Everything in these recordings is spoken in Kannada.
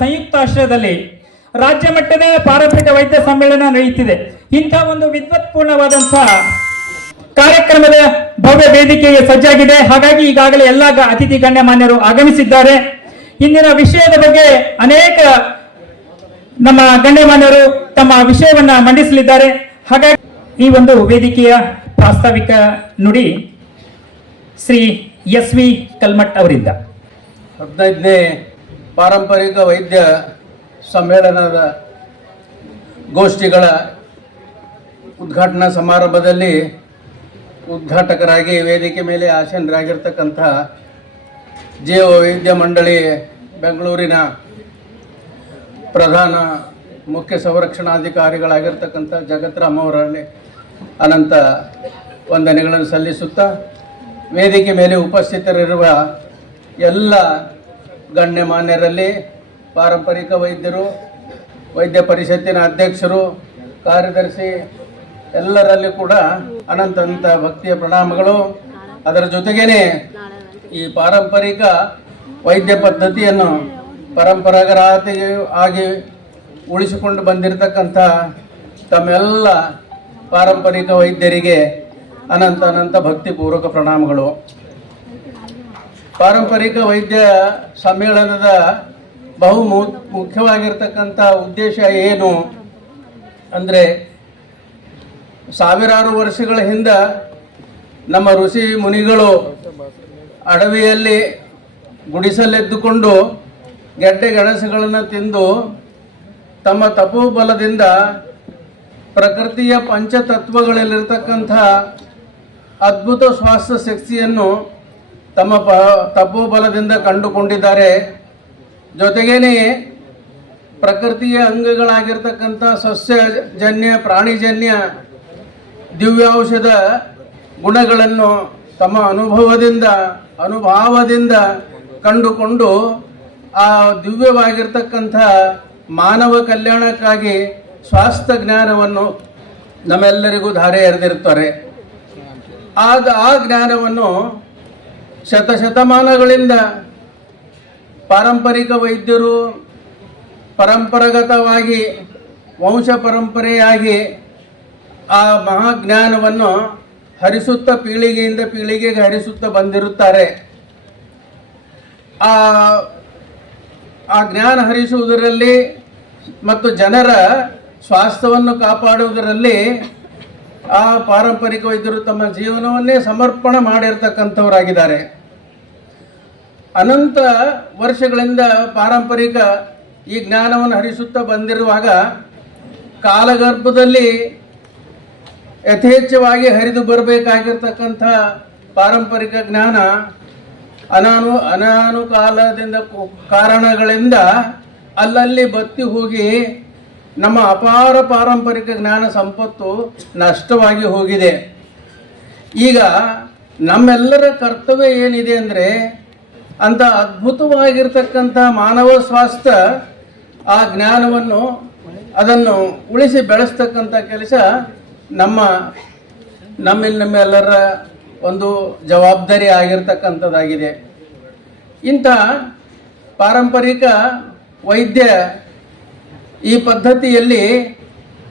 ಸಂಯುಕ್ತ ಆಶ್ರಯದಲ್ಲಿ ರಾಜ್ಯ ಮಟ್ಟದ ಪಾರಂಪರಿಕ ವೈದ್ಯ ಸಮ್ಮೇಳನ ನಡೆಯುತ್ತಿದೆ. ಇಂಥ ಒಂದು ವಿದ್ವತ್ಪೂರ್ಣವಾದಂತಹ ಕಾರ್ಯಕ್ರಮದ ಭವ್ಯ ವೇದಿಕೆಗೆ ಸಜ್ಜಾಗಿದೆ. ಹಾಗಾಗಿ ಈಗಾಗಲೇ ಎಲ್ಲ ಅತಿಥಿ ಗಣ್ಯಮಾನ್ಯರು ಆಗಮಿಸಿದ್ದಾರೆ. ಇಂದಿನ ವಿಷಯದ ಬಗ್ಗೆ ಅನೇಕ ನಮ್ಮ ಗಣ್ಯಮಾನ್ಯರು ತಮ್ಮ ವಿಷಯವನ್ನ ಮಂಡಿಸಲಿದ್ದಾರೆ. ಹಾಗಾಗಿ ಈ ಒಂದು ವೇದಿಕೆಯ ಪ್ರಾಸ್ತಾವಿಕ ನುಡಿ ಶ್ರೀ ಎಸ್ ವಿ ಕಲ್ಮಠ್ ಅವರಿಂದ. ಹದಿನೈದನೇ ಪಾರಂಪರಿಕ ವೈದ್ಯ ಸಮ್ಮೇಳನದ ಗೋಷ್ಠಿಗಳ ಉದ್ಘಾಟನಾ ಸಮಾರಂಭದಲ್ಲಿ ಉದ್ಘಾಟಕರಾಗಿ ವೇದಿಕೆ ಮೇಲೆ ಆಸೀನರಾಗಿರ್ತಕ್ಕಂಥ ಜೀವ ವೈದ್ಯ ಮಂಡಳಿ ಬೆಂಗಳೂರಿನ ಪ್ರಧಾನ ಮುಖ್ಯ ಸಂರಕ್ಷಣಾಧಿಕಾರಿಗಳಾಗಿರ್ತಕ್ಕಂಥ ಜಗತ್ರಾಮ್ ಅವರಲ್ಲಿ ಅನಂತ ವಂದನೆಗಳನ್ನು ಸಲ್ಲಿಸುತ್ತಾ ವೇದಿಕೆ ಮೇಲೆ ಉಪಸ್ಥಿತರಿರುವ ಎಲ್ಲ ಗಣ್ಯಮಾನ್ಯರಲ್ಲಿ ಪಾರಂಪರಿಕ ವೈದ್ಯರು, ವೈದ್ಯ ಪರಿಷತ್ತಿನ ಅಧ್ಯಕ್ಷರು, ಕಾರ್ಯದರ್ಶಿ ಎಲ್ಲರಲ್ಲಿ ಕೂಡ ಅನಂತ ಭಕ್ತಿಯ ಪ್ರಣಾಮಗಳು. ಅದರ ಜೊತೆಗೇನೆ ಈ ಪಾರಂಪರಿಕ ವೈದ್ಯ ಪದ್ಧತಿಯನ್ನು ಪರಂಪರಾಗತ ಆಗಿ ಉಳಿಸಿಕೊಂಡು ಬಂದಿರತಕ್ಕಂಥ ತಮ್ಮೆಲ್ಲ ಪಾರಂಪರಿಕ ವೈದ್ಯರಿಗೆ ಅನಂತ ಅನಂತ ಭಕ್ತಿಪೂರ್ವಕ ಪ್ರಣಾಮಗಳು. ಪಾರಂಪರಿಕ ವೈದ್ಯ ಸಮ್ಮೇಳನದ ಬಹು ಮುಖ್ಯವಾಗಿರ್ತಕ್ಕಂಥ ಉದ್ದೇಶ ಏನು ಅಂದರೆ ಸಾವಿರಾರು ವರ್ಷಗಳ ಹಿಂದ ನಮ್ಮ ಋಷಿ ಮುನಿಗಳು ಅಡವಿಯಲ್ಲಿ ಗುಡಿಸಲೆದ್ದುಕೊಂಡು ಗೆಡ್ಡೆ ಗೆಣಸುಗಳನ್ನು ತಿಂದು ತಮ್ಮ ತಪೋಬಲದಿಂದ ಪ್ರಕೃತಿಯ ಪಂಚತತ್ವಗಳಲ್ಲಿರ್ತಕ್ಕಂಥ ಅದ್ಭುತ ಸ್ವಾಸ್ಥ್ಯ ಶಕ್ತಿಯನ್ನು ತಮ್ಮ ಪ ತಪೋಬಲದಿಂದ ಕಂಡುಕೊಂಡಿದ್ದಾರೆ. ಜೊತೆಗೇನೆ ಪ್ರಕೃತಿಯ ಅಂಗಗಳಾಗಿರ್ತಕ್ಕಂಥ ಸಸ್ಯಜನ್ಯ ಪ್ರಾಣಿಜನ್ಯ, ದಿವ್ಯಾಂಶದ ಗುಣಗಳನ್ನು ತಮ್ಮ ಅನುಭವದಿಂದ, ಅನುಭಾವದಿಂದ ಕಂಡುಕೊಂಡು ಆ ದಿವ್ಯವಾಗಿರ್ತಕ್ಕಂಥ ಮಾನವ ಕಲ್ಯಾಣಕ್ಕಾಗಿ ಸ್ವಾಸ್ಥ್ಯ ಜ್ಞಾನವನ್ನು ನಮ್ಮೆಲ್ಲರಿಗೂ ಧಾರೆ ಎರೆದಿರುತ್ತಾರೆ. ಆಗ ಆ ಜ್ಞಾನವನ್ನು ಶತಶತಮಾನಗಳಿಂದ ಪಾರಂಪರಿಕ ವೈದ್ಯರು ಪರಂಪರಾಗತವಾಗಿ ವಂಶ ಪರಂಪರೆಯಾಗಿ ಆ ಮಹಾಜ್ಞಾನವನ್ನು ಹರಿಸುತ್ತಾ ಪೀಳಿಗೆಯಿಂದ ಪೀಳಿಗೆಗೆ ಹರಿಸುತ್ತಾ ಬಂದಿರುತ್ತಾರೆ. ಆ ಆ ಜ್ಞಾನ ಹರಿಸುವುದರಲ್ಲಿ ಮತ್ತು ಜನರ ಸ್ವಾಸ್ಥ್ಯವನ್ನು ಕಾಪಾಡುವುದರಲ್ಲಿ ಆ ಪಾರಂಪರಿಕ ವೈದ್ಯರು ತಮ್ಮ ಜೀವನವನ್ನೇ ಸಮರ್ಪಣ ಮಾಡಿರ್ತಕ್ಕಂಥವರಾಗಿದ್ದಾರೆ. ಅನಂತ ವರ್ಷಗಳಿಂದ ಪಾರಂಪರಿಕ ಈ ಜ್ಞಾನವನ್ನು ಹರಿಸುತ್ತಾ ಬಂದಿರುವಾಗ ಕಾಲಗರ್ಭದಲ್ಲಿ ಯಥೇಚ್ಛವಾಗಿ ಹರಿದು ಬರಬೇಕಾಗಿರ್ತಕ್ಕಂಥ ಪಾರಂಪರಿಕ ಜ್ಞಾನ ಅನಾನು ಅನಾನುಕಾಲದಿಂದ ಕಾರಣಗಳಿಂದ ಅಲ್ಲಲ್ಲಿ ಬತ್ತಿ ಹೋಗಿ ನಮ್ಮ ಅಪಾರ ಪಾರಂಪರಿಕ ಜ್ಞಾನ ಸಂಪತ್ತು ನಷ್ಟವಾಗಿ ಹೋಗಿದೆ. ಈಗ ನಮ್ಮೆಲ್ಲರ ಕರ್ತವ್ಯ ಏನಿದೆ ಅಂದರೆ ಅಂತ ಅದ್ಭುತವಾಗಿರ್ತಕ್ಕಂಥ ಮಾನವ ಸ್ವಾಸ್ಥ್ಯ ಆ ಜ್ಞಾನವನ್ನು ಅದನ್ನು ಉಳಿಸಿ ಬೆಳೆಸ್ತಕ್ಕಂಥ ಕೆಲಸ ನಮ್ಮ ನಮ್ಮಲ್ಲಿ ನಮ್ಮೆಲ್ಲರ ಒಂದು ಜವಾಬ್ದಾರಿ ಆಗಿರ್ತಕ್ಕಂಥದ್ದಾಗಿದೆ. ಇಂಥ ಪಾರಂಪರಿಕ ವೈದ್ಯ ಈ ಪದ್ಧತಿಯಲ್ಲಿ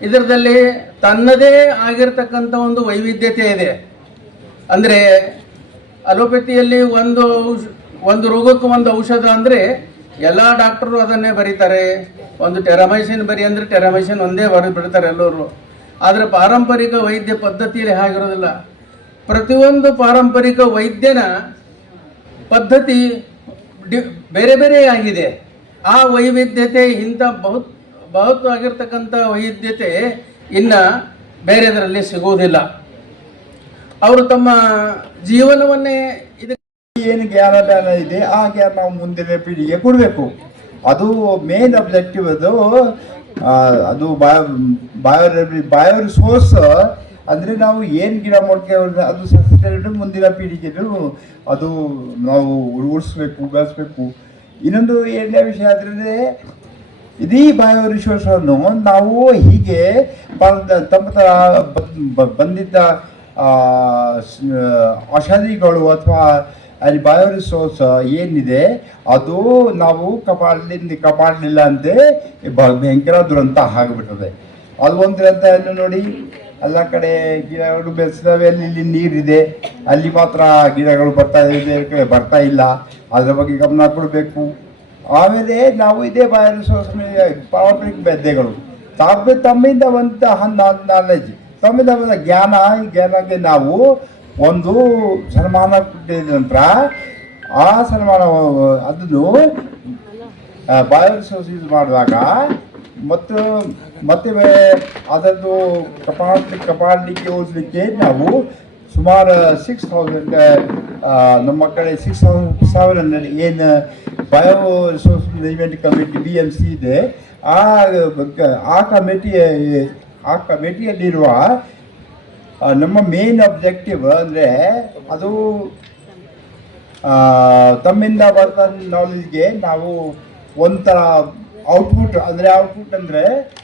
ಇದರದಲ್ಲಿ ತನ್ನದೇ ಆಗಿರ್ತಕ್ಕಂಥ ಒಂದು ವೈವಿಧ್ಯತೆ ಇದೆ. ಅಂದರೆ ಅಲೋಪತಿಯಲ್ಲಿ ಒಂದು ಒಂದು ರೋಗಕ್ಕೆ ಒಂದು ಔಷಧ ಅಂದರೆ ಎಲ್ಲ ಡಾಕ್ಟರು ಅದನ್ನೇ ಬರೀತಾರೆ. ಒಂದು ಟೆರಮೈಸಿನ್ ಬರಿ ಅಂದರೆ ಟೆರಮೈಸಿನ್ ಒಂದೇ ಬರ, ಬಿಡ್ತಾರೆ ಎಲ್ಲರೂ. ಆದರೆ ಪಾರಂಪರಿಕ ವೈದ್ಯ ಪದ್ಧತಿಯಲ್ಲಿ ಹಾಗಿರೋದಿಲ್ಲ. ಪ್ರತಿಯೊಂದು ಪಾರಂಪರಿಕ ವೈದ್ಯನ ಪದ್ಧತಿ ಬೇರೆ ಬೇರೆ ಆಗಿದೆ. ಆ ವೈವಿಧ್ಯತೆ ಇಂಥ ಬಹುತ್ ಬಹುತ್ ಆಗಿರ್ತಕ್ಕಂಥ ವೈವಿಧ್ಯತೆ ಇನ್ನು ಬೇರೆದರಲ್ಲಿ ಸಿಗುವುದಿಲ್ಲ. ಅವರು ತಮ್ಮ ಜೀವನವನ್ನೇ ಇದಕ್ಕೆ ಏನು ಜ್ಞಾನ ಜ್ಞಾನ ಇದೆ, ಆ ಜ್ಞಾನ ನಾವು ಮುಂದಿನ ಪೀಳಿಗೆ ಕೊಡಬೇಕು. ಅದು ಮೇನ್ ಅಬ್ಜೆಕ್ಟಿವ್ ಅದು ಅದು ಬಯೋ ಬಯೋ ರಿಸೋರ್ಸ್ ಅಂದರೆ ನಾವು ಏನು ಗಿಡ ಮಾಡ್ಕೊಳ್ಳೋದು ಅದು ಸಸ್ಟೈನಬಲ್ ಮುಂದಿನ ಪೀಳಿಗೆದು ಅದು ನಾವು ಉಳಿಸ್ಬೇಕು, ಬೆಳೆಸ್ಬೇಕು. ಇನ್ನೊಂದು ಎರಡನೇ ವಿಷಯ ಆದರೆ ಇಡೀ ಬಯೋ ರಿಸೋರ್ಸನ್ನು ನಾವು ಹೀಗೆ ತಮ್ಮ ಬಂದಿದ್ದ ಔಷಧಿಗಳು ಅಥವಾ ಅಲ್ಲಿ ಬಯೋ ರಿಸೋರ್ಸ್ ಏನಿದೆ, ಅದು ನಾವು ಕಾಪಾಡಲಿಲ್ಲ ಕಾಪಾಡಲಿಲ್ಲ ಅಂತೆ ಭಯಂಕರ ದುರಂತ ಆಗಿಬಿಟ್ಟದೆ. ಒಂದು ಗ್ರಂಥ ನೋಡಿ, ಎಲ್ಲ ಕಡೆ ಗಿಡಗಳು ಬೆಳೆಸಿದಾವೆ, ಅಲ್ಲಿ ಇಲ್ಲಿ ನೀರಿದೆ. ಅಲ್ಲಿ ಮಾತ್ರ ಗಿಡಗಳು ಬರ್ತಾ ಇದೆ ಬರ್ತಾ ಇಲ್ಲ. ಅದರ ಬಗ್ಗೆ ಗಮನ ಕೊಡಬೇಕು. ಆಮೇಲೆ ನಾವು ಇದೇ ಬಯೋ ರಿಸೋರ್ಸ್ ಪಾರಂಪರಿಕ ಬೆದ್ದೆಗಳು ತಾವು ತಮ್ಮಿಂದ ಬಂದ ನಾಲೆಜ್ ತಮ್ಮಿಂದ ಬಂದ ಜ್ಞಾನ ಜ್ಞಾನಕ್ಕೆ ನಾವು ಒಂದು ಸನ್ಮಾನ ಕೊಟ್ಟಿದ ನಂತರ ಆ ಸನ್ಮಾನ ಅದನ್ನು ಯೂಸ್ ಮಾಡುವಾಗ ಮತ್ತು ಮತ್ತೆ ಅದನ್ನು ಕಪಾಳಕ್ಕೆ ಕಪಾಡಲಿಕ್ಕೆ ಓದಲಿಕ್ಕೆ ನಾವು ಸುಮಾರು ಸಿಕ್ಸ್ ತೌಸಂಡ್ ನಮ್ಮ ಕಡೆ ಸಿಕ್ಸ್ ತೌಸಂಡ್ ಸಾವಿರ ಹಂಡ್ರೆಡ್ ಏನು bio resource management committee B M C ಇದೆ. ಆ ಆ ಕಮಿಟಿ ಆ ಕಮಿಟಿಯಲ್ಲಿರುವ ನಮ್ಮ ಮೇನ್ ಅಬ್ಜೆಕ್ಟಿವ್ ಅಂದರೆ ಅದು ತಮ್ಮಿಂದ ಬರ್ತ ನಾಲೆಜ್ಗೆ ನಾವು ಒಂಥರ ಔಟ್ಪುಟ್ ಅಂದರೆ ಔಟ್ಪುಟ್ ಅಂದರೆ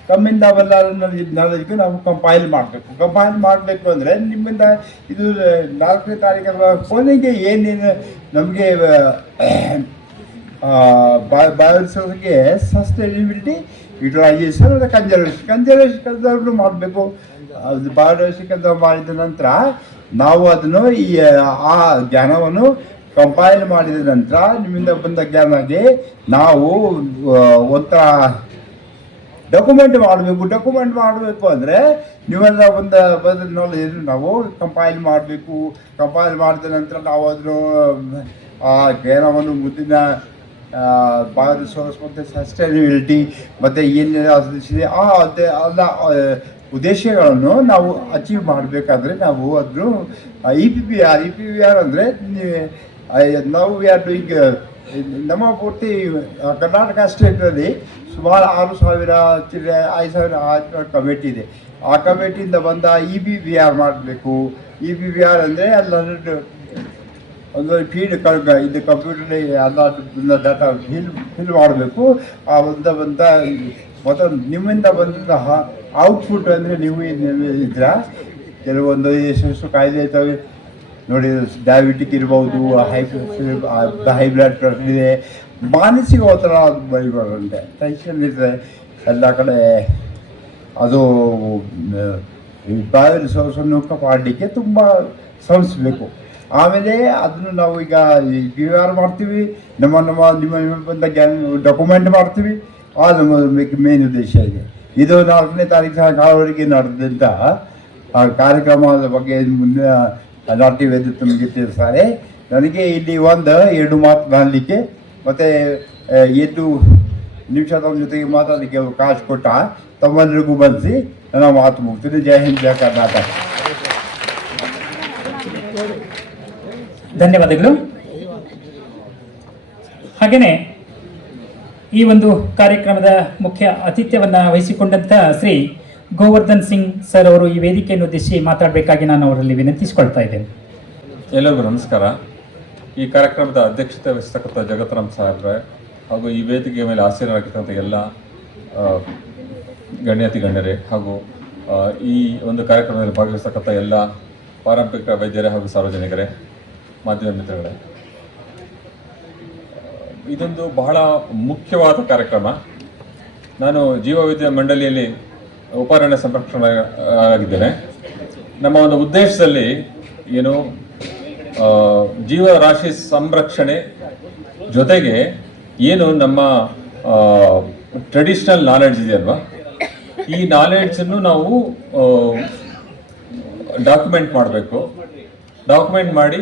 ತಮ್ಮಿಂದ ಬಂದ ನಾಲೆಜ್ಗೆ ನಾವು ಕಂಪೈಲ್ ಮಾಡಬೇಕು. ಕಂಪೈಲ್ ಮಾಡಬೇಕು ಅಂದರೆ ನಿಮ್ಮಿಂದ ಇದು, ನಾಲ್ಕನೇ ತಾರೀಕು ಕೊನೆಗೆ ಏನೇನು ನಮಗೆ ಬಯೋರಿಸೋರ್ಸ್ಗೆ ಸಸ್ಟೈನಬಿಲಿಟಿ ಯುಟಿಲೈಸೇಷನ್ ಅಂದರೆ ಕನ್ಸರ್ವೇಷನ್ ಕನ್ಸರ್ವೇಷನ್ ಕನ್ಸರ್ವ್ ಮಾಡಬೇಕು. ಅದು ಬಯೋಡೈವರ್ಸಿಟಿ ಮಾಡಿದ ನಂತರ ನಾವು ಅದನ್ನು ಈ, ಆ ಜ್ಞಾನವನ್ನು ಕಂಪೈಲ್ ಮಾಡಿದ ನಂತರ ನಿಮ್ಮಿಂದ ಬಂದ ಜ್ಞಾನಗೆ ನಾವು ಒಂಥರ ಡಾಕ್ಯುಮೆಂಟ್ ಮಾಡಬೇಕು. ಡಾಕ್ಯುಮೆಂಟ್ ಮಾಡಬೇಕು ಅಂದರೆ ನೀವೆಲ್ಲ ಬಂದ ಬಂದ ನಾಲೆಜ್ ನಾವು ಕಂಪೈಲ್ ಮಾಡಬೇಕು. ಕಂಪೈಲ್ ಮಾಡಿದ ನಂತರ ನಾವು ಅದನ್ನು ಆ, ಜ್ಞಾನವನ್ನು ಮುಂದಿನ ರಿಸೋರ್ಸ್ ಮತ್ತು ಸಸ್ಟೈನಬಿಲಿಟಿ ಮತ್ತು ಏನೇನು ಆ, ಅದೇ, ಅಲ್ಲ ಉದ್ದೇಶಗಳನ್ನು ನಾವು ಅಚೀವ್ ಮಾಡಬೇಕಾದ್ರೆ ನಾವು ಅದನ್ನು E P P R E P P R ಅಂದರೆ ನಾವು ವಿ ಆರ್ ಡೂಯಿಂಗ್ ನಮ್ಮ ಪೂರ್ತಿ ಕರ್ನಾಟಕ ಸ್ಟೇಟಲ್ಲಿ ಸುಮಾರು ಆರು ಸಾವಿರ ಐದು ಸಾವಿರ ಕಮಿಟಿ ಇದೆ. ಆ ಕಮಿಟಿಯಿಂದ ಬಂದ ಇ ಬಿ ವಿ ಆರ್ ಮಾಡಬೇಕು. ಇ ಬಿ ವಿ ಆರ್ ಅಂದರೆ ಅಲ್ಲ ಒಂದು ಫೀಡ್ ಕಳ್ಗ ಇದು ಕಂಪ್ಯೂಟರ್ ಎಲ್ಲ ಡಾಟಾ ಫಿಲ್ ಫಿಲ್ ಮಾಡಬೇಕು. ಆ ಬಂದ ಬಂದ ಮತ್ತು ನಿಮ್ಮಿಂದ ಬಂದಂತಹ ಔಟ್ಪುಟ್ ಅಂದರೆ ನೀವು ಇದ್ರ, ಕೆಲವೊಂದು ಎಷ್ಟು ಕಾಯಿಲೆ ಇರ್ತವೆ ನೋಡಿ ಡಯಾಬಿಟಿಕ್ ಇರ್ಬೋದು ಹೈ ಹೈ ಬ್ಲಡ್ ಪ್ರೆಷರ್ ಇದೆ. ಮಾನಸಿಕ ಒತ್ತಡ ಬರಿಬಾರಂತೆ ಟೆನ್ಷನ್ ಇರ್ತದೆ ಎಲ್ಲ ಕಡೆ ಅದು ಬಾಯಲ್ ಸೋಸನ್ನು ಮಾಡಲಿಕ್ಕೆ ತುಂಬ ಶ್ರಮಿಸಬೇಕು. ಆಮೇಲೆ ಅದನ್ನು ನಾವು ಈಗ ಪಿ ಆರ್ ಮಾಡ್ತೀವಿ. ನಮ್ಮ ನಮ್ಮ, ನಿಮ್ಮ ನಿಮ್ಮ ಬಂದ ಗ್ಯಾನ್ ಡಾಕ್ಯುಮೆಂಟ್ ಮಾಡ್ತೀವಿ. ಆ ನಮ್ಮ ಮೇನ್ ಉದ್ದೇಶ ಇದೆ. ಇದು ನಾಲ್ಕನೇ ತಾರೀಕು ಸಹ ನಡೆದಂಥ ಆ ಕಾರ್ಯಕ್ರಮದ ಬಗ್ಗೆ ಮುಂದೆ ನಾಟಿ ವೇದ ತಮಗೆ ತಿಳಿಸ್ತಾರೆ ನನಗೆ ಇಲ್ಲಿ ಒಂದು, ಎರಡು ಮಾತು ಮಾಡಲಿಕ್ಕೆ ಮತ್ತು ಎದ್ದು ನಿಮಿಷ ತಮ್ಮ ಜೊತೆಗೆ ಮಾತಾಡಲಿಕ್ಕೆ ಅವಕಾಶ ಕೊಟ್ಟ ತಮ್ಮೆಲ್ಲರಿಗೂ ಬಂದಿಸಿ ನನ್ನ ಮಾತು ಮುಗ್ತೀನಿ ಜೈ ಹಿಂದ್ ಜಯ ಕರ್ನಾಟಕ. ಧನ್ಯವಾದಗಳು. ಹಾಗೆಯೇ ಈ ಒಂದು ಕಾರ್ಯಕ್ರಮದ ಮುಖ್ಯ ಆತಿಥ್ಯವನ್ನು ವಹಿಸಿಕೊಂಡಂಥ ಶ್ರೀ ಗೋವರ್ಧನ್ ಸಿಂಗ್ ಸರ್ ಅವರು ಈ ವೇದಿಕೆಯನ್ನು ಉದ್ದೇಶಿ ಮಾತಾಡಬೇಕಾಗಿ ನಾನು ಅವರಲ್ಲಿ ವಿನಂತಿಸಿಕೊಳ್ತಾ ಇದ್ದೇನೆ. ಎಲ್ಲರಿಗೂ ನಮಸ್ಕಾರ. ಈ ಕಾರ್ಯಕ್ರಮದ ಅಧ್ಯಕ್ಷತೆ ವಹಿಸ್ತಕ್ಕಂಥ ಜಗತ್ರಾಮ್ ಸಾಹೇಬ್ರೆ ಹಾಗೂ ಈ ವೇದಿಕೆಯ ಮೇಲೆ ಆಸೀನರಾಗಿರ್ತಕ್ಕಂಥ ಎಲ್ಲ ಗಣ್ಯಾತಿ ಗಣ್ಯರೇ ಹಾಗೂ ಈ ಒಂದು ಕಾರ್ಯಕ್ರಮದಲ್ಲಿ ಭಾಗವಹಿಸ್ತಕ್ಕಂಥ ಎಲ್ಲ ಪಾರಂಪರಿಕ ವೈದ್ಯರೇ ಹಾಗೂ ಸಾರ್ವಜನಿಕರೇ, ಮಾಧ್ಯಮ ಮಿತ್ರಗಳೇ. ಇದೊಂದು ಬಹಳ ಮುಖ್ಯವಾದ ಕಾರ್ಯಕ್ರಮ. ನಾನು ಜೀವವಿದ್ಯಾ ಮಂಡಳಿಯಲ್ಲಿ ಉಪಾರಣ್ಯ ಸಂರಕ್ಷಣೆ ಆಗಿದ್ದೇನೆ ನಮ್ಮ ಒಂದು ಉದ್ದೇಶದಲ್ಲಿ ಏನು ಜೀವರಾಶಿ ಸಂರಕ್ಷಣೆ ಜೊತೆಗೆ ಏನು ನಮ್ಮ ಟ್ರೆಡಿಷನಲ್ ನಾಲೆಡ್ಜ್ ಇದೆಯಲ್ವಾ ಈ ನಾಲೆಡ್ಜನ್ನು ನಾವು ಡಾಕ್ಯುಮೆಂಟ್ ಮಾಡಬೇಕು. ಡಾಕ್ಯುಮೆಂಟ್ ಮಾಡಿ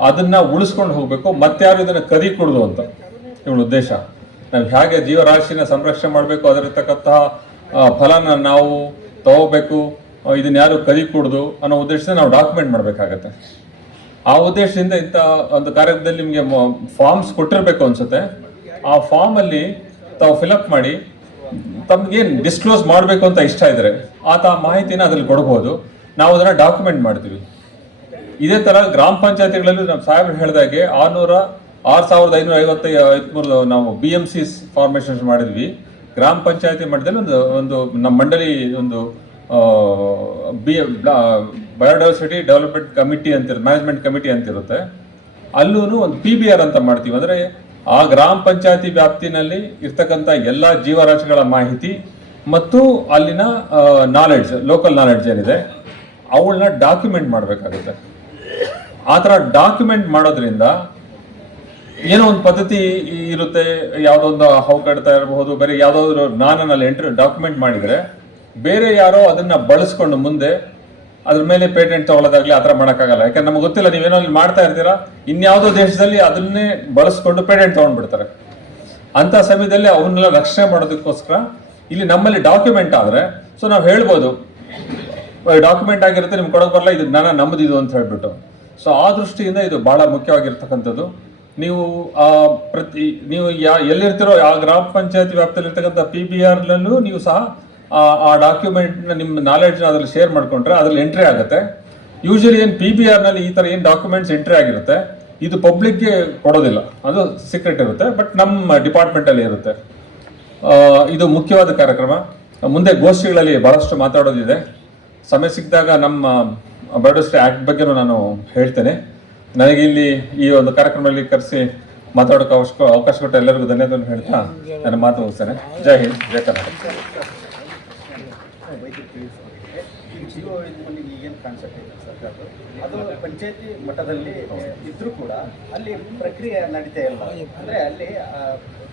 ಅದನ್ನ ಉಳಿಸ್ಕೊಂಡು ಹೋಗಬೇಕು. ಮತ್ತಾರು ಇದನ್ನ ಕದಿಕೊಡುದು ಅಂತ. ಇವಳ ಉದ್ದೇಶ. ನಾವು ಹೇಗೆ ಜೀವರಾಶಿನ ಸಂರಕ್ಷಣೆ ಮಾಡಬೇಕು ಅದರಿರ್ತಕ್ಕಂತಹ ಫಲನ ನಾವು ತಗೋಬೇಕು ಇದನ್ನ ಯಾರು ಕದಿಕೂಡ್ದು ಅನ್ನೋ ಉದ್ದೇಶದಿಂದ ನಾವು ಡಾಕ್ಯುಮೆಂಟ್ ಮಾಡಬೇಕಾಗತ್ತೆ. ಆ ಉದ್ದೇಶದಿಂದ ಇಂಥ ಒಂದು ಕಾರ್ಯಕ್ರಮದಲ್ಲಿ ನಿಮಗೆ ಫಾರ್ಮ್ಸ್ ಕೊಟ್ಟಿರಬೇಕು ಅನ್ಸುತ್ತೆ. ಆ ಫಾರ್ಮ್ ಅಲ್ಲಿ ತಾವು ಫಿಲಪ್ ಮಾಡಿ, ತಮ್ಗೇನು ಡಿಸ್ಕ್ಲೋಸ್ ಮಾಡಬೇಕು ಅಂತ ಇಷ್ಟ ಇದ್ರೆ ಆತ ಮಾಹಿತಿನ ಅದ್ರಲ್ಲಿ ಕೊಡ್ಬೋದು. ನಾವು ಅದನ್ನ ಡಾಕ್ಯುಮೆಂಟ್ ಮಾಡ್ತೀವಿ. ಇದೇ ತರ ಗ್ರಾಮ ಪಂಚಾಯತಿಗಳಲ್ಲೂ ನಮ್ಮ ಸಾಹೇಬ್ರು ಹೇಳಿದಾಗೆ ಆರ್ನೂರ, ಆರು ಸಾವಿರದ ಐನೂರ ಐವತ್ತ ಐವತ್ಮೂರು ನಾವು ಬಿ ಎಂ ಸಿ ಫಾರ್ಮೇಶನ್ ಮಾಡಿದ್ವಿ. ಗ್ರಾಮ ಪಂಚಾಯತಿ ಮಟ್ಟದಲ್ಲಿ ಒಂದು ಒಂದು ನಮ್ಮ ಮಂಡಳಿ ಒಂದು ಬಿ ಬಯೋಡೈವರ್ಸಿಟಿ ಡೆವಲಪ್ಮೆಂಟ್ ಕಮಿಟಿ ಅಂತ ಮ್ಯಾನೇಜ್ಮೆಂಟ್ ಕಮಿಟಿ ಅಂತ ಇರುತ್ತೆ. ಅಲ್ಲೂ ಒಂದು ಪಿ ಬಿ ಆರ್ ಅಂತ ಮಾಡ್ತೀವಿ. ಅಂದ್ರೆ ಆ ಗ್ರಾಮ ಪಂಚಾಯತಿ ವ್ಯಾಪ್ತಿನಲ್ಲಿ ಇರ್ತಕ್ಕಂಥ ಎಲ್ಲ ಜೀವರಾಶಿಗಳ ಮಾಹಿತಿ ಮತ್ತು ಅಲ್ಲಿನ ನಾಲೆಡ್ಜ್ ಲೋಕಲ್ ನಾಲೆಡ್ಜ್ ಏನಿದೆ ಅವುಗಳನ್ನ ಡಾಕ್ಯುಮೆಂಟ್ ಮಾಡಬೇಕಾಗುತ್ತೆ. ಆ ಥರ ಡಾಕ್ಯುಮೆಂಟ್ ಮಾಡೋದ್ರಿಂದ ಏನೋ ಒಂದು ಪದ್ಧತಿ ಇರುತ್ತೆ, ಯಾವುದೋ ಒಂದು ಹಾವು ಕಟ್ತಾ ಇರಬಹುದು, ಬೇರೆ ಯಾವುದಾದ್ರು ನಾನಲ್ಲಿ ಎಂಟ್ರಿ ಡಾಕ್ಯುಮೆಂಟ್ ಮಾಡಿದ್ರೆ ಬೇರೆ ಯಾರೋ ಅದನ್ನ ಬಳಸ್ಕೊಂಡು ಮುಂದೆ ಅದ್ರ ಮೇಲೆ ಪೇಟೆಂಟ್ ತಗೊಳ್ಳೋದಾಗ್ಲಿ ಆ ಥರ ಮಾಡೋಕ್ಕಾಗಲ್ಲ. ಯಾಕಂದ್ರೆ ನಮ್ಗೆ ಗೊತ್ತಿಲ್ಲ ನೀವೇನೋ ಅಲ್ಲಿ ಮಾಡ್ತಾ ಇರ್ತೀರಾ, ಇನ್ಯಾವುದೋ ದೇಶದಲ್ಲಿ ಅದನ್ನೇ ಬಳಸ್ಕೊಂಡು ಪೇಟೆಂಟ್ ತಗೊಂಡ್ಬಿಡ್ತಾರೆ. ಅಂತ ಸಮಯದಲ್ಲಿ ಅವನ್ನೆಲ್ಲ ರಕ್ಷಣೆ ಮಾಡೋದಕ್ಕೋಸ್ಕರ ಇಲ್ಲಿ ನಮ್ಮಲ್ಲಿ ಡಾಕ್ಯುಮೆಂಟ್ ಆದ್ರೆ ಸೊ ನಾವು ಹೇಳ್ಬೋದು ಡಾಕ್ಯುಮೆಂಟ್ ಆಗಿರುತ್ತೆ, ನಿಮ್ಗೆ ಕೊಡೋಕೆ ಬರಲ್ಲ, ಇದು, ನಾನು ನಮ್ಮದಿದು ಅಂತ ಹೇಳ್ಬಿಟ್ಟು. ಸೊ ಆ ದೃಷ್ಟಿಯಿಂದ ಇದು ಬಹಳ ಮುಖ್ಯವಾಗಿರ್ತಕ್ಕಂಥದ್ದು. ನೀವು, ಆ, ಪ್ರತಿ, ನೀವು ಯಾ, ಎಲ್ಲಿರ್ತಿರೋ ಆ ಗ್ರಾಮ ಪಂಚಾಯತಿ ವ್ಯಾಪ್ತಿಯಲ್ಲಿ ಇರ್ತಕ್ಕಂಥ ಪಿ ಬಿ ಆರ್ನಲ್ಲೂ ನೀವು ಸಹ, ಆ- ಡಾಕ್ಯುಮೆಂಟ್ನ ನಿಮ್ಮ ನಾಲೆಡ್ಜ್ನ ಅದ್ರಲ್ಲಿ ಶೇರ್ ಮಾಡ್ಕೊಂಡ್ರೆ ಅದ್ರಲ್ಲಿ ಎಂಟ್ರಿ ಆಗುತ್ತೆ. ಯೂಶಲಿ ಏನು ಪಿ ಬಿ ಆರ್ನಲ್ಲಿ ಈ ಥರ ಏನು ಡಾಕ್ಯುಮೆಂಟ್ಸ್ ಎಂಟ್ರಿ ಆಗಿರುತ್ತೆ, ಇದು ಪಬ್ಲಿಕ್ಗೆ ಕೊಡೋದಿಲ್ಲ. ಅದು ಸೀಕ್ರೆಟ್ ಇರುತ್ತೆ ಬಟ್ ನಮ್ಮ ಡಿಪಾರ್ಟ್ಮೆಂಟಲ್ಲಿ ಇರುತ್ತೆ. ಇದು ಮುಖ್ಯವಾದ ಕಾರ್ಯಕ್ರಮ. ಮುಂದೆ ಗೋಷ್ಠಿಗಳಲ್ಲಿ ಬಹಳಷ್ಟು ಮಾತಾಡೋದಿದೆ. ಸಮಯ ಸಿಕ್ಕಿದಾಗ ನಮ್ಮ ಬಯೋಡಸ್ಟಿ ಆಕ್ಟ್ ಬಗ್ಗೆನೂ ನಾನು ಹೇಳ್ತೇನೆ. ನನಗೆ ಇಲ್ಲಿ ಈ ಒಂದು ಕಾರ್ಯಕ್ರಮದಲ್ಲಿ ಕರೆಸಿ ಮಾತಾಡೋಕೆ ಅವಶ್ಯ ಅವಕಾಶ ಕೊಟ್ಟ ಎಲ್ಲರಿಗೂ ಧನ್ಯವಾದ ಹೇಳ್ತಾ ನನ್ನ ಮಾತು ಮುಗಿಸ್ತೇನೆ. ಜೈ ಹಿಂದ್ ಜೈ ಕರ್ನಾಟಕ. ಈಗೇನು ಕಾನ್ಸೆಪ್ಟ್ ಇದೆ ಸರ್ಕಾರದ್ದು ಅದು ಪಂಚಾಯತಿ ಮಟ್ಟದಲ್ಲಿ ಇದ್ರೂ ಕೂಡ ಅಲ್ಲಿ ಪ್ರಕ್ರಿಯೆ ನಡೀತಾ ಇಲ್ಲ. ಅಂದ್ರೆ ಅಲ್ಲಿ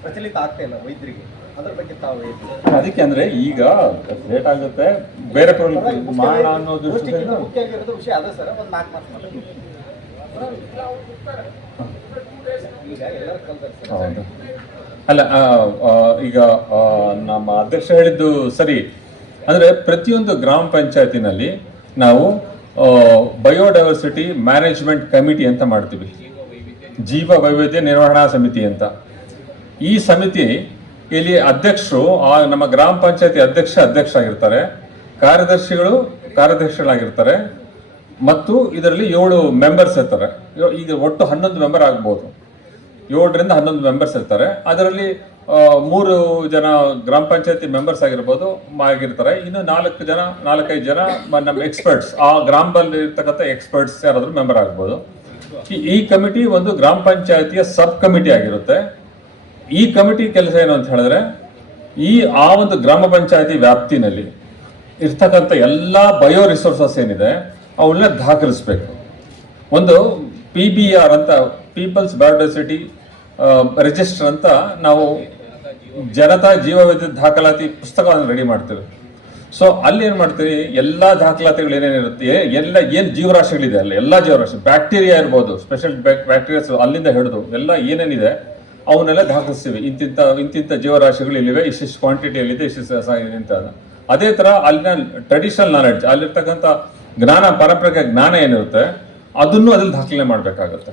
ಪ್ರಚಲಿತ ಆಗ್ತಾ ಇಲ್ಲ ವೈದ್ಯರಿಗೆ. ಅದ್ರ ಬಗ್ಗೆ ತಾವು ಅದಕ್ಕೆ ಅಂದ್ರೆ ಈಗ ಲೇಟ್ ಆಗುತ್ತೆ. ಬೇರೆ ಪ್ರಾಬ್ಲಮ್ ಮಾಡೋಣ ಅನ್ನೋ ದೃಷ್ಟಿಯಿಂದ ಮುಖ್ಯ ಆಗಿರೋದು ವಿಷಯ ಅದೇ ಸರ್ ಒಂದು ನಾಲ್ಕು ಮಾತು ಹೌದು ಅಲ್ಲ ಈಗ ನಮ್ಮ ಅಧ್ಯಕ್ಷ ಹೇಳಿದ್ದು ಸರಿ. ಅಂದ್ರೆ ಪ್ರತಿಯೊಂದು ಗ್ರಾಮ ಪಂಚಾಯತಿನಲ್ಲಿ ನಾವು ಬಯೋಡೈವರ್ಸಿಟಿ ಮ್ಯಾನೇಜ್ಮೆಂಟ್ ಕಮಿಟಿ ಅಂತ ಮಾಡ್ತೀವಿ. ಜೀವ ವೈವಿಧ್ಯ ನಿರ್ವಹಣಾ ಸಮಿತಿ ಅಂತ. ಈ ಸಮಿತಿ ಇಲ್ಲಿ ಅಧ್ಯಕ್ಷರು ನಮ್ಮ ಗ್ರಾಮ ಪಂಚಾಯತಿ ಅಧ್ಯಕ್ಷ ಅಧ್ಯಕ್ಷ ಆಗಿರ್ತಾರೆ ಕಾರ್ಯದರ್ಶಿಗಳು ಕಾರ್ಯದರ್ಶಿಗಳಾಗಿರ್ತಾರೆ. ಮತ್ತು ಇದರಲ್ಲಿ ಏಳು ಮೆಂಬರ್ಸ್ ಇರ್ತಾರೆ. ಈಗ ಒಟ್ಟು ಹನ್ನೊಂದು ಮೆಂಬರ್ ಆಗ್ಬೋದು. ಏಳರಿಂದ ಹನ್ನೊಂದು ಮೆಂಬರ್ಸ್ ಇರ್ತಾರೆ. ಅದರಲ್ಲಿ ಮೂರು ಜನ ಗ್ರಾಮ ಪಂಚಾಯತಿ ಮೆಂಬರ್ಸ್ ಆಗಿರ್ಬೋದು, ಆಗಿರ್ತಾರೆ. ಇನ್ನು ನಾಲ್ಕು ಜನ, ನಾಲ್ಕೈದು ಜನ ನಮ್ಮ ಎಕ್ಸ್ಪರ್ಟ್ಸ್ ಆ ಗ್ರಾಮದಲ್ಲಿ ಇರ್ತಕ್ಕಂಥ ಎಕ್ಸ್ಪರ್ಟ್ಸ್ ಯಾರಾದರೂ ಮೆಂಬರ್ ಆಗ್ಬೋದು. ಈ ಕಮಿಟಿ ಒಂದು ಗ್ರಾಮ ಪಂಚಾಯತಿಯ ಸಬ್ ಕಮಿಟಿ ಆಗಿರುತ್ತೆ. ಈ ಕಮಿಟಿ ಕೆಲಸ ಏನು ಅಂತ ಹೇಳಿದ್ರೆ, ಈ, ಆ ಒಂದು ಗ್ರಾಮ ಪಂಚಾಯತಿ ವ್ಯಾಪ್ತಿನಲ್ಲಿ ಇರ್ತಕ್ಕಂಥ ಎಲ್ಲ ಬಯೋ ರಿಸೋರ್ಸಸ್ ಏನಿದೆ ಅವನ್ನ ದಾಖಲಿಸ್ಬೇಕು. ಒಂದು ಪಿ ಬಿ ಆರ್ ಅಂತ ಪೀಪಲ್ಸ್ ಬಯೋಡೈವರ್ಸಿಟಿ ರಿಜಿಸ್ಟರ್ ಅಂತ ನಾವು ಜನತಾ ಜೀವವಿದ್ಯುತ್ ದಾಖಲಾತಿ ಪುಸ್ತಕವನ್ನು ರೆಡಿ ಮಾಡ್ತೇವೆ. ಸೊ ಅಲ್ಲಿ ಏನು ಮಾಡ್ತೀವಿ ಎಲ್ಲಾ ದಾಖಲಾತಿಗಳು ಏನೇನಿರುತ್ತೆ ಎಲ್ಲ ಏನು ಜೀವರಾಶಿಗಳಿದೆ ಅಲ್ಲಿ? ಎಲ್ಲಾ ಜೀವರಾಶಿ ಬ್ಯಾಕ್ಟೀರಿಯಾ ಇರ್ಬೋದು ಸ್ಪೆಷಲ್ ಬ್ಯಾಕ್ಟೀರಿಯಾಸ್ ಅಲ್ಲಿಂದ ಹಿಡಿದು ಎಲ್ಲ ಏನೇನಿದೆ, ಅವನ್ನೆಲ್ಲ ದಾಖಲಿಸ್ತೀವಿ. ಇಂತಿಂತ ಇಂತಿಂತ ಜೀವರಾಶಿಗಳು ಇಲ್ಲಿವೆ ಇಷ್ಟಿಷ್ಟು ಕ್ವಾಂಟಿಟಿಯಲ್ಲಿದೆ ಇಷ್ಟಿಷ್ಟು ಇಂತ ಅದೇ ತರ ಅಲ್ಲಿನ ಟ್ರೆಡಿಷನಲ್ ನಾಲೆಡ್ಜ್ ಅಲ್ಲಿರ್ತಕ್ಕಂಥ ಜ್ಞಾನ ಪಾರಂಪರಿಕ ಜ್ಞಾನ ಏನಿರುತ್ತೆ, ಅದನ್ನು ಅದ್ರಲ್ಲಿ ದಾಖಲೆ ಮಾಡಬೇಕಾಗುತ್ತೆ.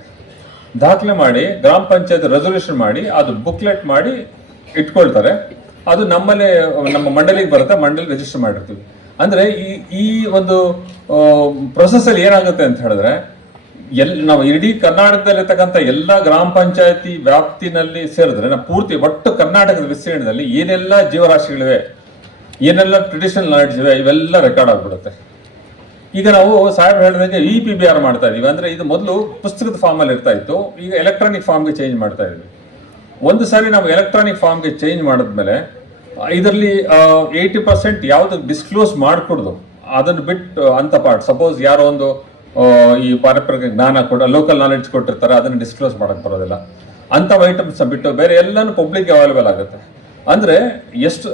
ದಾಖಲೆ ಮಾಡಿ, ಗ್ರಾಮ ಪಂಚಾಯತ್ ರೆಸೊಲ್ಯೂಷನ್ ಮಾಡಿ, ಅದು ಬುಕ್ಲೆಟ್ ಮಾಡಿ ಇಟ್ಕೊಳ್ತಾರೆ. ಅದು ನಮ್ಮಲ್ಲೇ, ನಮ್ಮ ಮಂಡಳಿಗೆ ಬರುತ್ತೆ, ಮಂಡಳಿ ರಿಜಿಸ್ಟರ್ ಮಾಡಿರ್ತೀವಿ. ಅಂದ್ರೆ ಈ ಈ ಒಂದು ಪ್ರೊಸೆಸ್ ಅಲ್ಲಿ ಏನಾಗುತ್ತೆ ಅಂತ ಹೇಳಿದ್ರೆ, ಎಲ್, ನಾವು ಇಡೀ ಕರ್ನಾಟಕದಲ್ಲಿರ್ತಕ್ಕಂಥ ಎಲ್ಲ ಗ್ರಾಮ ಪಂಚಾಯತಿ ವ್ಯಾಪ್ತಿನಲ್ಲಿ ಸೇರಿದ್ರೆ, ನಾವು ಪೂರ್ತಿ ಒಟ್ಟು ಕರ್ನಾಟಕದ ವಿಸ್ತೀರ್ಣದಲ್ಲಿ ಏನೆಲ್ಲ ಜೀವರಾಶಿಗಳಿವೆ, ಏನೆಲ್ಲ ಟ್ರೆಡಿಷನಲ್ ನಾಲೆಡ್ಜ್ ಇವೆ, ಇವೆಲ್ಲ ರೆಕಾರ್ಡ್ ಆಗ್ಬಿಡುತ್ತೆ. ಈಗ ನಾವು ಸಾಹೇಬ್ ಹೇಳಿದಂಗೆ ಇ ಪಿ ಬಿ ಆರ್ ಮಾಡ್ತಾ ಇದೀವಿ. ಅಂದ್ರೆ ಇದು ಮೊದಲು ಪುಸ್ತಕದ ಫಾರ್ಮ್ ಅಲ್ಲಿ ಇರ್ತಾ ಇತ್ತು. ಈಗ ಎಲೆಕ್ಟ್ರಾನಿಕ್ ಫಾರ್ಮ್ಗೆ ಚೇಂಜ್ ಮಾಡ್ತಾ ಇದೀವಿ. ಒಂದು ಸಾರಿ ನಾವು ಎಲೆಕ್ಟ್ರಾನಿಕ್ ಫಾರ್ಮ್ಗೆ ಚೇಂಜ್ ಮಾಡಿದ್ಮೇಲೆ, ಇದರಲ್ಲಿ ಏಯ್ಟಿ ಪರ್ಸೆಂಟ್ ಯಾವುದು ಡಿಸ್ಕ್ಲೋಸ್ ಮಾಡಿಕೊಡ್ದು. ಅದನ್ನು ಬಿಟ್ಟು ಅಂತ ಪಾರ್ಟ್ ಸಪೋಸ್ ಯಾರೋ ಒಂದು ಈ ಪಾರಂಪರಿಕ ಜ್ಞಾನ ಕೊಡ ಲೋಕಲ್ ನಾಲೆಡ್ಜ್ ಕೊಟ್ಟಿರ್ತಾರೆ, ಅದನ್ನು ಡಿಸ್ಕ್ಲೋಸ್ ಮಾಡಕ್ ಬರೋದಿಲ್ಲ. ಅಂತ ಐಟಮ್ಸ್ ಬಿಟ್ಟು ಬೇರೆ ಎಲ್ಲಾನು ಪಬ್ಲಿಕ್ ಅವೈಲೇಬಲ್ ಆಗುತ್ತೆ. ಅಂದ್ರೆ ಎಷ್ಟು,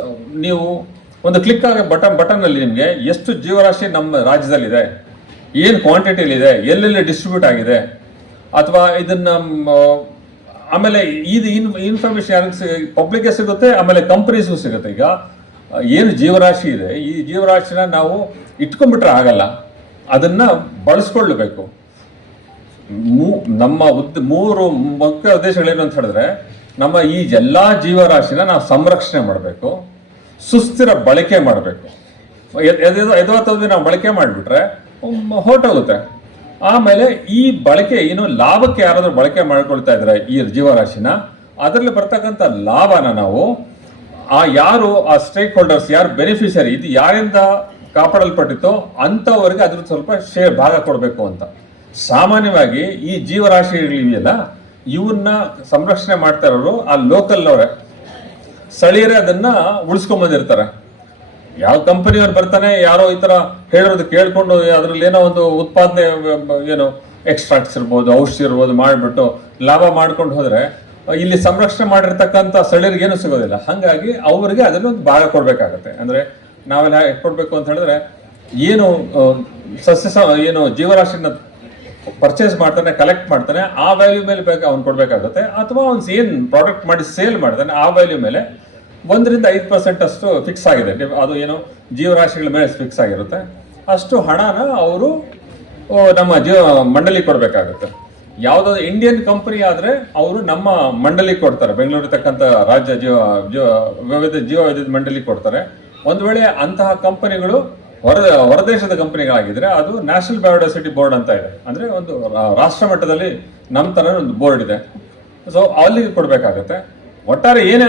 ನೀವು ಒಂದು ಕ್ಲಿಕ್ ಆಗ ಬಟನ್ ಬಟನ್ ಅಲ್ಲಿ ನಿಮಗೆ ಎಷ್ಟು ಜೀವರಾಶಿ ನಮ್ಮ ರಾಜ್ಯದಲ್ಲಿದೆ, ಏನು ಕ್ವಾಂಟಿಟಿಲಿದೆ ಎಲ್ಲೆಲ್ಲಿ ಡಿಸ್ಟ್ರಿಬ್ಯೂಟ್ ಆಗಿದೆ, ಅಥವಾ ಇದನ್ನ ಆಮೇಲೆ ಇದು ಇನ್ ಇನ್ಫಾರ್ಮೇಶನ್ ಯಾರಿಗೆ ಪಬ್ಲಿಕ್ಗೆ ಸಿಗುತ್ತೆ, ಆಮೇಲೆ ಕಂಪನೀಸ್ಗೂ ಸಿಗುತ್ತೆ. ಈಗ ಏನು ಜೀವರಾಶಿ ಇದೆ, ಈ ಜೀವರಾಶಿನ ನಾವು ಇಟ್ಕೊಂಡ್ಬಿಟ್ರೆ ಆಗಲ್ಲ. ಅದನ್ನ ಬಳಸ್ಕೊಳ್ಬೇಕು ನಮ್ಮ ಉದ್ದ, ಮೂರು ಮುಖ್ಯ ಉದ್ದೇಶಗಳೇನು ಅಂತ ಹೇಳಿದ್ರೆ, ನಮ್ಮ ಈ ಎಲ್ಲಾ ಜೀವರಾಶಿನ ನಾವು ಸಂರಕ್ಷಣೆ ಮಾಡಬೇಕು. ಸುಸ್ಥಿರ ಬಳಕೆ ಮಾಡಬೇಕು. ಯಥಾರ್ಥವಾಗಿ ನಾವು ಬಳಕೆ ಮಾಡಿಬಿಟ್ರೆ ಹೊರಟೋಗುತ್ತೆ ಆಮೇಲೆ ಈ ಬಳಕೆ ಏನು ಲಾಭಕ್ಕೆ ಯಾರಾದರೂ ಬಳಕೆ ಮಾಡ್ಕೊಳ್ತಾ ಇದ್ರೆ ಈ ಜೀವರಾಶಿನ, ಅದರಲ್ಲಿ ಬರ್ತಕ್ಕಂಥ ಲಾಭನ ನಾವು, ಆ ಯಾರು, ಆ ಸ್ಟೇಕ್ ಹೋಲ್ಡರ್ಸ್ ಯಾರು ಬೆನಿಫಿಷರಿ ಇದು ಯಾರಿಂದ ಕಾಪಾಡಲ್ಪಟ್ಟಿತ್ತೋ ಅಂಥವ್ರಿಗೆ ಅದ್ರ ಸ್ವಲ್ಪ ಶೇರ್ ಭಾಗ ಕೊಡಬೇಕು ಅಂತ. ಸಾಮಾನ್ಯವಾಗಿ ಈ ಜೀವರಾಶಿಗಳಿವೆಯಲ್ಲ, ಇವನ್ನ ಸಂರಕ್ಷಣೆ ಮಾಡ್ತಾ ಇರೋರು ಆ ಲೋಕಲ್ ಅವರೇ ಸ್ಥಳೀಯರೇ ಅದನ್ನ ಉಳಿಸ್ಕೊಂಡ್ ಬಂದಿರ್ತಾರೆ. ಯಾವ ಕಂಪನಿಯವ್ರು ಬರ್ತಾನೆ, ಯಾರೋ ಈ ತರ ಹೇಳಿರೋದು ಕೇಳ್ಕೊಂಡು ಅದ್ರಲ್ಲಿ ಏನೋ ಒಂದು ಉತ್ಪಾದನೆ, ಏನು ಎಕ್ಸ್ಟ್ರಾಕ್ಟ್ಸ್ ಇರ್ಬೋದು, ಔಷಧಿ ಇರ್ಬೋದು ಮಾಡಿಬಿಟ್ಟು ಲಾಭ ಮಾಡ್ಕೊಂಡು ಹೋದ್ರೆ, ಇಲ್ಲಿ ಸಂರಕ್ಷಣೆ ಮಾಡಿರ್ತಕ್ಕಂಥ ಸ್ಥಳೀಯರಿಗೆ ಏನು ಸಿಗೋದಿಲ್ಲ. ಹಾಗಾಗಿ ಅವರಿಗೆ ಅದನ್ನೊಂದು ಭಾಗ ಕೊಡ್ಬೇಕಾಗತ್ತೆ. ಅಂದ್ರೆ ನಾವೆಲ್ಲ ಕೊಡ್ಬೇಕು ಅಂತ ಹೇಳಿದ್ರೆ, ಏನು ಸಸ್ಯ ಏನು ಜೀವರಾಶಿನ ಪರ್ಚೇಸ್ ಮಾಡ್ತಾನೆ ಕಲೆಕ್ಟ್ ಮಾಡ್ತಾನೆ, ಆ ವ್ಯಾಲ್ಯೂ ಮೇಲೆ ಬೇಕು ಅವ್ನು ಕೊಡಬೇಕಾಗುತ್ತೆ. ಅಥವಾ ಅವ್ನು ಏನ್ ಪ್ರಾಡಕ್ಟ್ ಮಾಡಿ ಸೇಲ್ ಮಾಡ್ತಾನೆ, ಆ ವ್ಯಾಲ್ಯೂ ಮೇಲೆ ಒಂದರಿಂದ ಐದು ಪರ್ಸೆಂಟ್ ಅಷ್ಟು ಫಿಕ್ಸ್ ಆಗಿದೆ. ಅದು ಏನು, ಜೀವರಾಶಿಗಳ ಮೇಲೆ ಫಿಕ್ಸ್ ಆಗಿರುತ್ತೆ. ಅಷ್ಟು ಹಣನ ಅವರು ನಮ್ಮ ಜೀವ ಮಂಡಳಿ ಕೊಡಬೇಕಾಗುತ್ತೆ. ಯಾವುದಾದ್ರು ಇಂಡಿಯನ್ ಕಂಪನಿ ಆದರೆ ಅವರು ನಮ್ಮ ಮಂಡಳಿ ಕೊಡ್ತಾರೆ. ಬೆಂಗಳೂರು ತಕ್ಕಂಥ ರಾಜ್ಯ ಜೀವ ಜೀವ, ವಿವಿಧ ಜೀವ ವಿದ್ಯುತ್ ಮಂಡಳಿ ಕೊಡ್ತಾರೆ. ಒಂದು ವೇಳೆ ಅಂತಹ ಕಂಪನಿಗಳು ಹೊರ, ಹೊರದೇಶದ ಕಂಪನಿಗಳಾಗಿದ್ರೆ ಅದು ನ್ಯಾಷನಲ್ ಬಯೋಡೈವರ್ಸಿಟಿ ಬೋರ್ಡ್ ಅಂತ ಇದೆ. ಅಂದರೆ ಒಂದು ರಾಷ್ಟ್ರ ಮಟ್ಟದಲ್ಲಿ ನಮ್ಮ ಥರ ಒಂದು ಬೋರ್ಡ್ ಇದೆ. ಸೊ ಅಲ್ಲಿಗೆ ಕೊಡಬೇಕಾಗತ್ತೆ. ಒಟ್ಟಾರೆ ಏನೇ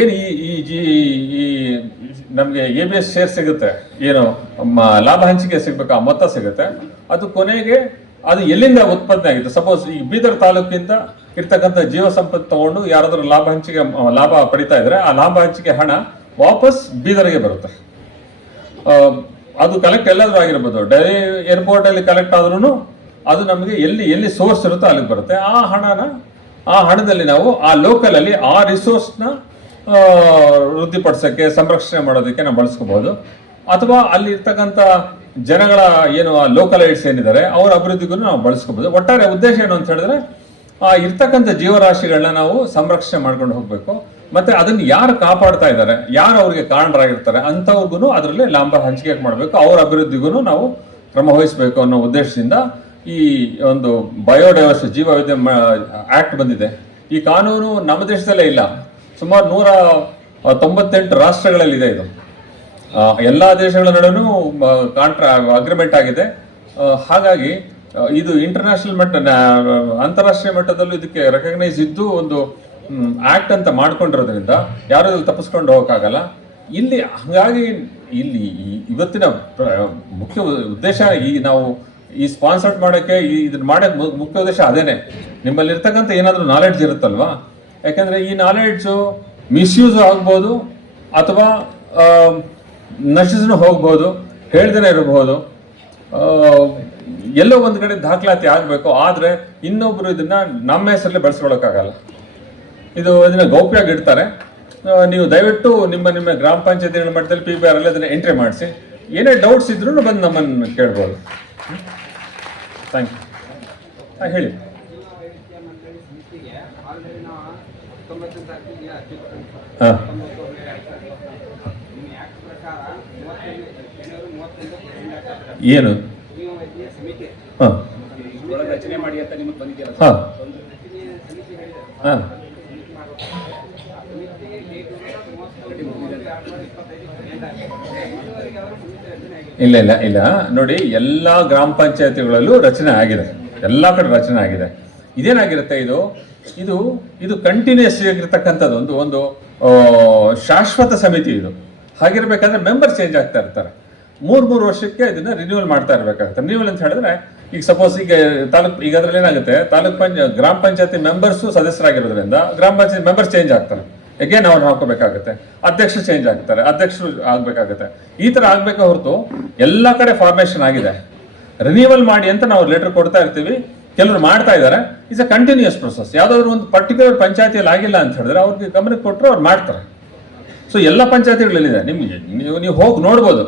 ಏನು ಈ ಈ, ಜಿ, ಈ ನಮಗೆ ಎ ಬಿ ಎಸ್ ಶೇರ್ ಸಿಗುತ್ತೆ. ಏನು ಲಾಭ ಹಂಚಿಕೆ ಸಿಗ್ಬೇಕು? ಮೊತ್ತ ಸಿಗುತ್ತೆ. ಅದು ಕೊನೆಗೆ ಅದು ಎಲ್ಲಿಂದ ಉತ್ಪತ್ತಿ ಆಗಿದೆ? ಸಪೋಸ್ ಈ ಬೀದರ್ ತಾಲೂಕಿಂದ ಇರ್ತಕ್ಕಂಥ ಜೀವ ಸಂಪತ್ತು ತಗೊಂಡು ಯಾರಾದರೂ ಲಾಭ ಹಂಚಿಕೆ, ಲಾಭ ಪಡಿತಾ ಇದ್ರೆ ಆ ಲಾಭ ಹಂಚಿಕೆ ಹಣ ವಾಪಸ್ ಬೀದರ್ಗೆ ಬರುತ್ತೆ. ಅದು ಕಲೆಕ್ಟ್ ಎಲ್ಲಾದ್ರೂ ಆಗಿರ್ಬೋದು. ಡೆಲ್ಲಿ ಏರ್ಪೋರ್ಟಲ್ಲಿ ಕಲೆಕ್ಟ್ ಆದ್ರೂ ಅದು ನಮಗೆ ಎಲ್ಲಿ ಎಲ್ಲಿ ಸೋರ್ಸ್ ಇರುತ್ತೋ ಅಲ್ಲಿಗೆ ಬರುತ್ತೆ. ಆ ಹಣನ ಆ ಹಣದಲ್ಲಿ ನಾವು ಆ ಲೋಕಲಲ್ಲಿ ಆ ರಿಸೋರ್ಸ್ನ ವೃದ್ಧಿಪಡಿಸೋಕ್ಕೆ, ಸಂರಕ್ಷಣೆ ಮಾಡೋದಕ್ಕೆ ನಾವು ಬಳಸ್ಕೋಬಹುದು. ಅಥವಾ ಅಲ್ಲಿ ಇರ್ತಕ್ಕಂಥ ಜನಗಳ ಏನು ಆ ಲೋಕಲ್ ಏಡ್ಸ್ ಏನಿದ್ದಾರೆ, ಅವರ ಅಭಿವೃದ್ಧಿಗೂ ನಾವು ಬಳಸ್ಕೋಬಹುದು. ಒಟ್ಟಾರೆ ಉದ್ದೇಶ ಏನು ಅಂತ ಹೇಳಿದ್ರೆ, ಆ ಇರ್ತಕ್ಕಂಥ ಜೀವರಾಶಿಗಳನ್ನ ನಾವು ಸಂರಕ್ಷಣೆ ಮಾಡ್ಕೊಂಡು ಹೋಗಬೇಕು. ಮತ್ತೆ ಅದನ್ನ ಯಾರು ಕಾಪಾಡ್ತಾ ಇದ್ದಾರೆ, ಯಾರು ಅವ್ರಿಗೆ ಕಾರಣರಾಗಿರ್ತಾರೆ ಅಂಥವ್ರಿಗೂ ಅದರಲ್ಲಿ ಲಾಭ ಹಂಚಿಕೆ ಮಾಡಬೇಕು, ಅವ್ರ ಅಭಿವೃದ್ಧಿಗೂ ನಾವು ಕ್ರಮ ವಹಿಸಬೇಕು ಅನ್ನೋ ಉದ್ದೇಶದಿಂದ ಈ ಒಂದು ಬಯೋಡೈವರ್ಸಿಟಿ ಜೀವ ವೈದ್ಯ ಆಕ್ಟ್ ಬಂದಿದೆ. ಈ ಕಾನೂನು ನಮ್ಮ ದೇಶದಲ್ಲೇ ಇಲ್ಲ. ಸುಮಾರು ನೂರ ತೊಂಬತ್ತೆಂಟು ರಾಷ್ಟ್ರಗಳಲ್ಲಿ ಇದೆ. ಇದು ಎಲ್ಲ ದೇಶಗಳ ನಡುವೆ ಕಾಂಟ್ರಾ ಅಗ್ರಿಮೆಂಟ್ ಆಗಿದೆ. ಹಾಗಾಗಿ ಇದು ಇಂಟರ್ನ್ಯಾಷನಲ್ ಮಟ್ಟ ಅಂತಾರಾಷ್ಟ್ರೀಯ ಮಟ್ಟದಲ್ಲೂ ಇದಕ್ಕೆ ರೆಕಗ್ನೈಸ್ ಇದ್ದು ಒಂದು ಆಕ್ಟ್ ಅಂತ ಮಾಡ್ಕೊಂಡಿರೋದ್ರಿಂದ ಯಾರು ತಪ್ಪಿಸ್ಕೊಂಡು ಹೋಗೋಕ್ಕಾಗಲ್ಲ. ಇಲ್ಲಿ, ಹಾಗಾಗಿ ಇಲ್ಲಿ ಇವತ್ತಿನ ಮುಖ್ಯ ಉದ್ದೇಶ ಈ ನಾವು ಈ ಸ್ಪಾನ್ಸರ್ಡ್ ಮಾಡೋಕ್ಕೆ ಈ ಇದನ್ನ ಮಾಡಕ್ ಮು- ಮುಖ್ಯ ಉದ್ದೇಶ ಅದೇನೆ. ನಿಮ್ಮಲ್ಲಿ ಇರ್ತಕ್ಕಂಥ ಏನಾದರೂ ನಾಲೆಡ್ಜ್ ಇರುತ್ತಲ್ವಾ? ಯಾಕಂದ್ರೆ ಈ ನಾಲೆಡ್ಜು ಮಿಸ್ಯೂಸ್ ಆಗ್ಬೋದು ಅಥವಾ ನಶಿಸ್ನು ಹೋಗ್ಬೋದು ಹೇಳ್ದೇ ಇರಬಹುದು ಎಲ್ಲೋ ಒಂದು ಕಡೆ ದಾಖಲಾತಿ ಆಗಬೇಕು, ಆದರೆ ಇನ್ನೊಬ್ಬರು ಇದನ್ನ ನಮ್ಮ ಹೆಸರಲ್ಲಿ ಬಳಸ್ಕೊಳ್ಳೋಕ್ಕಾಗಲ್ಲ ಇದು ಇದನ್ನ ಗೌಪ್ಯವಾಗಿ ಇಡ್ತಾರೆ. ನೀವು ದಯವಿಟ್ಟು ನಿಮ್ಮ ನಿಮ್ಮ ಗ್ರಾಮ ಪಂಚಾಯತಿಗಳ ಮಟ್ಟದಲ್ಲಿ ಪಿ ಪಿ ಆರ್ ಅಲ್ಲಿ ಅದನ್ನು ಎಂಟ್ರಿ ಮಾಡಿಸಿ. ಏನೇ ಡೌಟ್ಸ್ ಇದ್ರೂ ಬಂದು ನಮ್ಮನ್ನು ಕೇಳ್ಬೋದು. ಥ್ಯಾಂಕ್ ಯು ಹಾಂ ಹೇಳಿ ಹಾಂ. ಏನು? ಹಾಂ. ಹಾಂ. ಹಾಂ. ಇಲ್ಲ ಇಲ್ಲ ಇಲ್ಲ. ನೋಡಿ, ಎಲ್ಲಾ ಗ್ರಾಮ ಪಂಚಾಯತಿಗಳಲ್ಲೂ ರಚನೆ ಆಗಿದೆ. ಎಲ್ಲಾ ಕಡೆ ರಚನೆ ಆಗಿದೆ. ಇದೇನಾಗಿರುತ್ತೆ ಇದು? ಇದು ಇದು ಕಂಟಿನ್ಯೂಸ್ ಆಗಿರ್ತಕ್ಕಂಥದ್ದು. ಒಂದು ಒಂದು ಶಾಶ್ವತ ಸಮಿತಿ ಇದು. ಹಾಗಿರ್ಬೇಕಂದ್ರೆ ಮೆಂಬರ್ ಚೇಂಜ್ ಆಗ್ತಾ ಇರ್ತಾರೆ. ಮೂರು ಮೂರು ವರ್ಷಕ್ಕೆ ಇದನ್ನ ರಿನ್ಯೂವಲ್ ಮಾಡ್ತಾ ಇರ್ಬೇಕಾಗುತ್ತೆ. ರಿನ್ಯೂವಲ್ ಅಂತ ಹೇಳಿದ್ರೆ, ಈಗ ಸಪೋಸ್ ಈಗ ತಾಲೂಕ್, ಈಗ ಅದ್ರಲ್ಲಿ ಏನಾಗುತ್ತೆ? ತಾಲೂಕ್ ಪಂಚ, ಗ್ರಾಮ ಪಂಚಾಯತಿ ಮೆಂಬರ್ಸು ಸದಸ್ಯರಾಗಿರೋದ್ರಿಂದ, ಗ್ರಾಮ ಪಂಚಾಯತ್ ಮೆಂಬರ್ಸ್ ಚೇಂಜ್ ಆಗ್ತಾರೆ. ಎಗೇನ್ ಅವ್ರು ಹಾಕೋಬೇಕಾಗುತ್ತೆ ಅಧ್ಯಕ್ಷರು ಚೇಂಜ್ ಆಗ್ತಾರೆ. ಅಧ್ಯಕ್ಷರು ಆಗಬೇಕಾಗುತ್ತೆ. ಈ ತರ ಆಗ್ಬೇಕು ಹೊರತು ಎಲ್ಲಾ ಕಡೆ ಫಾರ್ಮೇಶನ್ ಆಗಿದೆ. ರಿನ್ಯೂವಲ್ ಮಾಡಿ ಅಂತ ನಾವು ಲೆಟರ್ ಕೊಡ್ತಾ ಇರ್ತೀವಿ. ಕೆಲವರು ಮಾಡ್ತಾ ಇದ್ದಾರೆ. ಇಟ್ಸ್ ಅ ಕಂಟಿನ್ಯೂಸ್ ಪ್ರೊಸೆಸ್ ಯಾವ್ದಾದ್ರು ಒಂದು ಪರ್ಟಿಕ್ಯುಲರ್ ಪಂಚಾಯತಿಯಲ್ಲಿ ಆಗಿಲ್ಲ ಅಂತ ಹೇಳಿದ್ರೆ ಅವ್ರಿಗೆ ಗಮನಕ್ಕೆ ಕೊಟ್ಟರು ಅವ್ರು ಮಾಡ್ತಾರೆ. ಸೊ ಎಲ್ಲ ಪಂಚಾಯತಿಗಳಲ್ಲಿದೆ. ನಿಮ್ಗೆ ನೀವು ನೀವು ಹೋಗಿ ನೋಡ್ಬೋದು.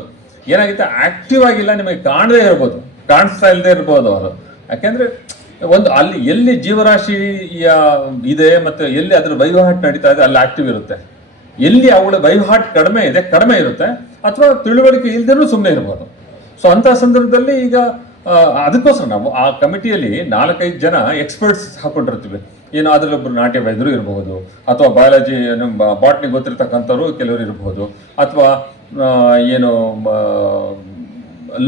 ಏನಾಗುತ್ತೆ? ಆಕ್ಟಿವ್ ಆಗಿಲ್ಲ, ನಿಮಗೆ ಕಾಣದೇ ಇರ್ಬೋದು. ಕಾಣಿಸ್ತಾ ಇಲ್ಲದೆ ಇರ್ಬೋದು ಅವರು. ಯಾಕೆಂದ್ರೆ ಒಂದು ಅಲ್ಲಿ ಎಲ್ಲಿ ಜೀವರಾಶಿ ಇದೆ ಮತ್ತೆ ಎಲ್ಲಿ ಅದ್ರ ವಹಿವಾಟು ನಡೀತಾ ಇದೆ, ಅಲ್ಲಿ ಆಕ್ಟಿವ್ ಇರುತ್ತೆ. ಎಲ್ಲಿ ಅವಳ ವಹಿವಾಟು ಕಡಿಮೆ ಇದೆ, ಕಡಿಮೆ ಇರುತ್ತೆ. ಅಥವಾ ತಿಳುವಳಿಕೆ ಇಲ್ಲದೇನೂ ಸುಮ್ಮನೆ ಇರ್ಬೋದು. ಸೊ ಅಂತ ಸಂದರ್ಭದಲ್ಲಿ ಈಗ ಅದಕ್ಕೋಸ್ಕರ ನಾವು ಆ ಕಮಿಟಿಯಲ್ಲಿ ನಾಲ್ಕೈದು ಜನ ಎಕ್ಸ್ಪರ್ಟ್ಸ್ ಹಾಕೊಂಡಿರ್ತೀವಿ. ಏನು ಅದ್ರಲ್ಲಿ ಒಬ್ರು ನಾಟ್ಯ ವೈದ್ಯರು ಇರಬಹುದು ಅಥವಾ ಬಯಾಲಜಿ ಬಾಟ್ನಿ ಗೊತ್ತಿರ್ತಕ್ಕಂಥವ್ರು ಕೆಲವರು ಇರಬಹುದು ಅಥವಾ ಏನು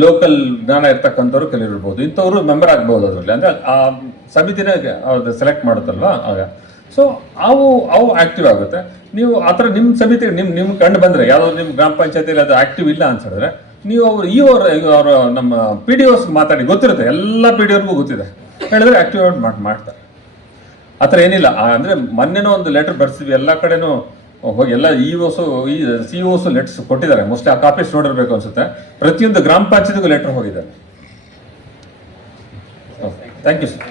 ಲೋಕಲ್ ಜ್ಞಾನ ಇರ್ತಕ್ಕಂಥವ್ರು ಕೆಲವಿರ್ಬೋದು ಇಂಥವ್ರು ಮೆಂಬರ್ ಆಗ್ಬೋದು ಅದರಲ್ಲಿ. ಅಂದರೆ ಆ ಸಮಿತಿನ ಸೆಲೆಕ್ಟ್ ಮಾಡುತ್ತಲ್ವಾ? ಆಗ. ಸೊ ಅವು ಅವು ಆಕ್ಟಿವ್ ಆಗುತ್ತೆ. ನೀವು ಆ ಥರ ನಿಮ್ಮ ಸಮಿತಿ, ನಿಮ್ಮ ನಿಮ್ಗೆ ಕಂಡು ಬಂದರೆ, ಯಾವುದೋ ನಿಮ್ಮ ಗ್ರಾಮ ಪಂಚಾಯತಿಯಲ್ಲಿ ಅದು ಆಕ್ಟಿವ್ ಇಲ್ಲ ಅಂತ ಹೇಳಿದ್ರೆ ನೀವು ಅವರು, ಈ ಅವರ ನಮ್ಮ ಪಿ ಡಿ ಓಸ್ ಮಾತಾಡಿ ಗೊತ್ತಿರುತ್ತೆ. ಎಲ್ಲ ಪಿ ಡಿ ಅವ್ರಿಗೂ ಗೊತ್ತಿದೆ. ಹೇಳಿದ್ರೆ ಮಾಡಿ ಮಾಡ್ತಾರೆ ಆ ಥರ ಏನಿಲ್ಲ. ಅಂದರೆ ಮೊನ್ನೆನೂ ಒಂದು ಲೆಟರ್ ಬರ್ಸಿದ್ವಿ. ಎಲ್ಲ ಕಡೆನೂ ಹೋಗಿ ಎಲ್ಲ E Os E C Os letters ಕೊಟ್ಟಿದ್ದಾರೆ. ಮೋಸ್ಟ್ಲಿ ಆ ಕಾಪೀಸ್ ನೋಡಿರ್ಬೇಕು ಅನ್ಸುತ್ತೆ. ಪ್ರತಿಯೊಂದು ಗ್ರಾಮ ಪಂಚಾಯತ್ಗೂ ಲೆಟರ್ ಹೋಗಿದೆ. Thank you sir